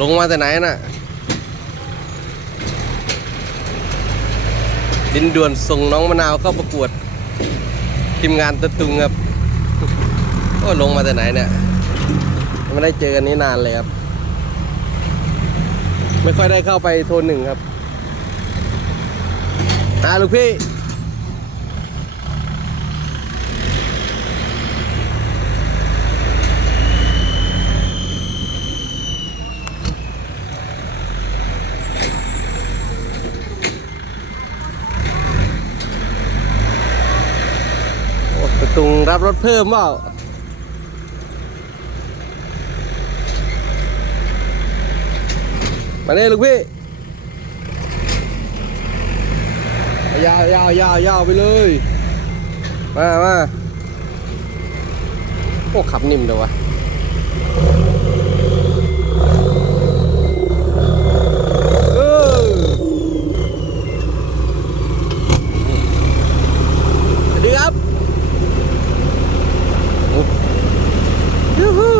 ลงมาแต่ไหนน่ะ ดินด่วนส่งน้องมะนาวเข้าประกวด ทีมงานตะตุงครับ โอ้ลงมาแต่ไหนเนี่ยไม่ได้เจอกันนี้นานเลยครับ ไม่ค่อยได้เข้าไปโทนหนึ่งครับอ่าลูกพี่ ตะตุงรับรถเพิ่มว่ามาเนี่ยลูกพี่ยาวยาวยาวยาวไปเลย มามาโอ้ขับนิ่มเลยวะเออสวัสดีครับ ยูฮู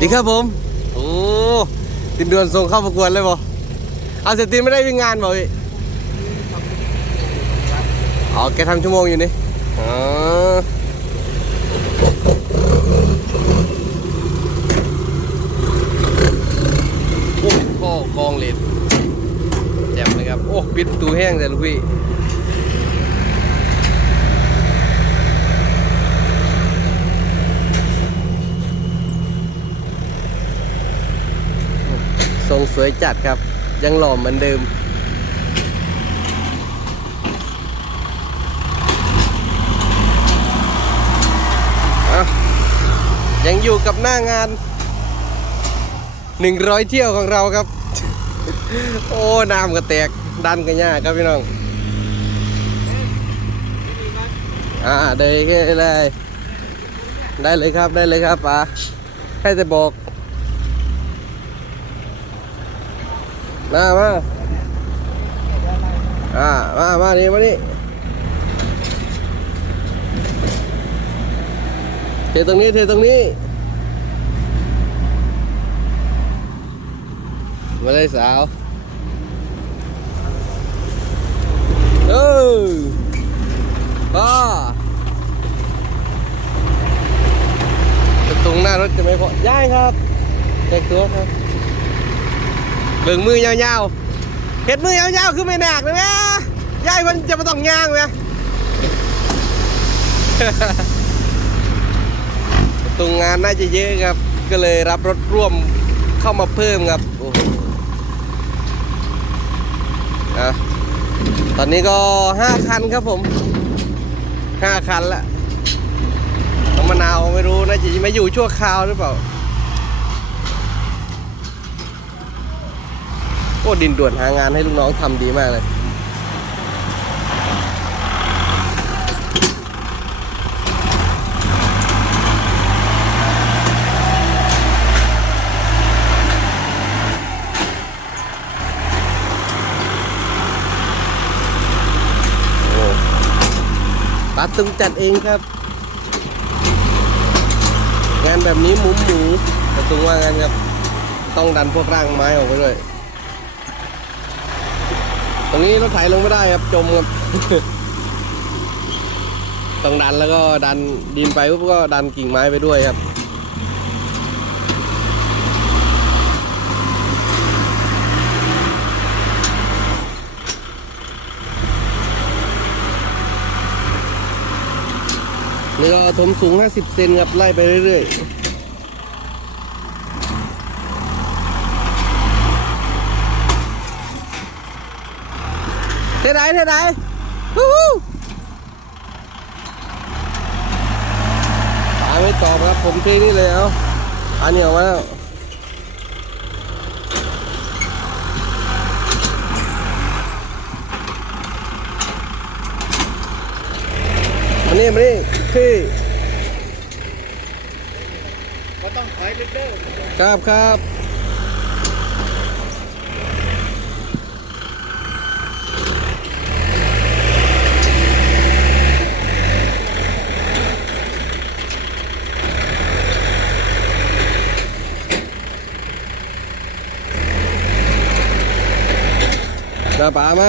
ดีครับผม โอ้ตินเดือนส่งเข้าประกวดเลยบ่เอาเสร็จตินไม่ได้วิ่งงานบ่พี่อ๋อแกทำชั่วโมงอยู่นี่อ๋อโอ้พ่อกองเลนแจ่มเลยครับ โอ้ ปิดตูแห้งเลยลูกพี่ งสวยจัดครับ ยังหล่อเหมือนเดิม ยังอยู่กับหน้างาน 100 เที่ยวของเราครับ โอ้น้ำก็แตกดันกันยากครับพี่น้อง อ่าได้เลย ได้เลยครับได้เลยครับป๋าให้แต่บอก มามาอ่ามา มานี่มานี่เทตรงนี้ เทตรงนี้มาเลยสาวเออป้าจะตรงหน้ารถจะไม่พอย่ายครับแจกตัวครับ เบิ่งมือยาวๆเห็ดมือยาวๆคือไม่หนักเลยนะยายมันจะมาต้องย่างไหมตรงงานน่าจะเยอะครับ ก็เลยรับรถร่วมเข้ามาเพิ่มครับโอ้โหอะตอนนี้ก็ห้าคันครับผมห้าคันละน้องมะนาวไม่รู้น่าจะไม่อยู่ชั่วคราวหรือเปล่า โอ้ดินด่วนหางานให้ลูกน้องทำดีมากเลยโอ้ปาตึงจัดเองครับ งานแบบนี้หมูหมูปาตึงว่างั้นครับ ต้องดันพวกร่างไม้ออกไปด้วย ตรงนี้รถไถลงไม่ได้ครับจมครับต้องดันแล้วก็ดันดินไปปุ๊บก็ดันกิ่งไม้ไปด้วยครับนี่ก็ถมสูง 50 เซนครับไล่ไปเรื่อยๆ เท่ไหนเท่ไหนฮู้ฮู้ปาไม่ตอบครับผมเทนี่เลยเอาอันนี้ออกมาแล้วมานี่มานี่พี่ก็ต้องถอยเด้อครับครับ ป๋ามา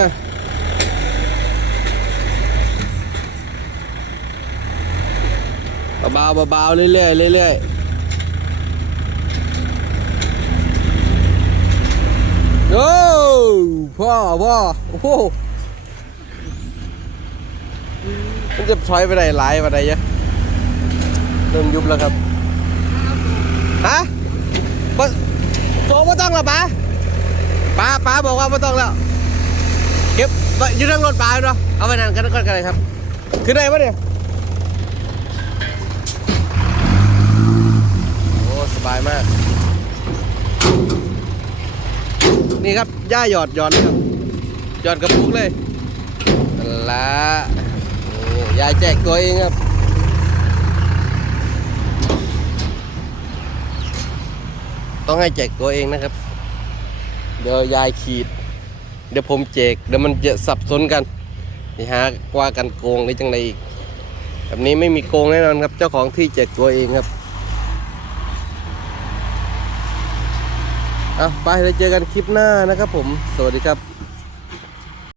เบาๆเบาๆเรื่อยๆเรื่อยๆโอ้พ่อพ่อโอ้โหมันจะถอยไปไหนหลายไปไหนเยอะเริ่มยุบแล้วครับฮะปโตไม่ต้องหรอป๋าป๋าป๋าบอกว่าไม่ต้องแล้ว อยืนนั่งรถป๋าเนาะเอาไปนั่นกันก่อนกันเลยครับขึ้นได้ปะเนี่ยโอ้สบายมาก นี่ครับย่าหยอดหยอดเลยครับหยอดกระปุกเลยนั่นละโอ้ยายแจกตัวเองครับต้องให้แจกตัวเองนะครับ เดี๋ยวยายขีด เดี๋ยวผมแจกเดี๋ยวมันจะสับสนกันนี่หาว่ากันโกงหรือจังไรอีกแบบนี้ไม่มีโกงแน่นอนครับ เจ้าของที่แจกตัวเองครับเอาไปแล้วเจอกันคลิปหน้านะครับผม สวัสดีครับ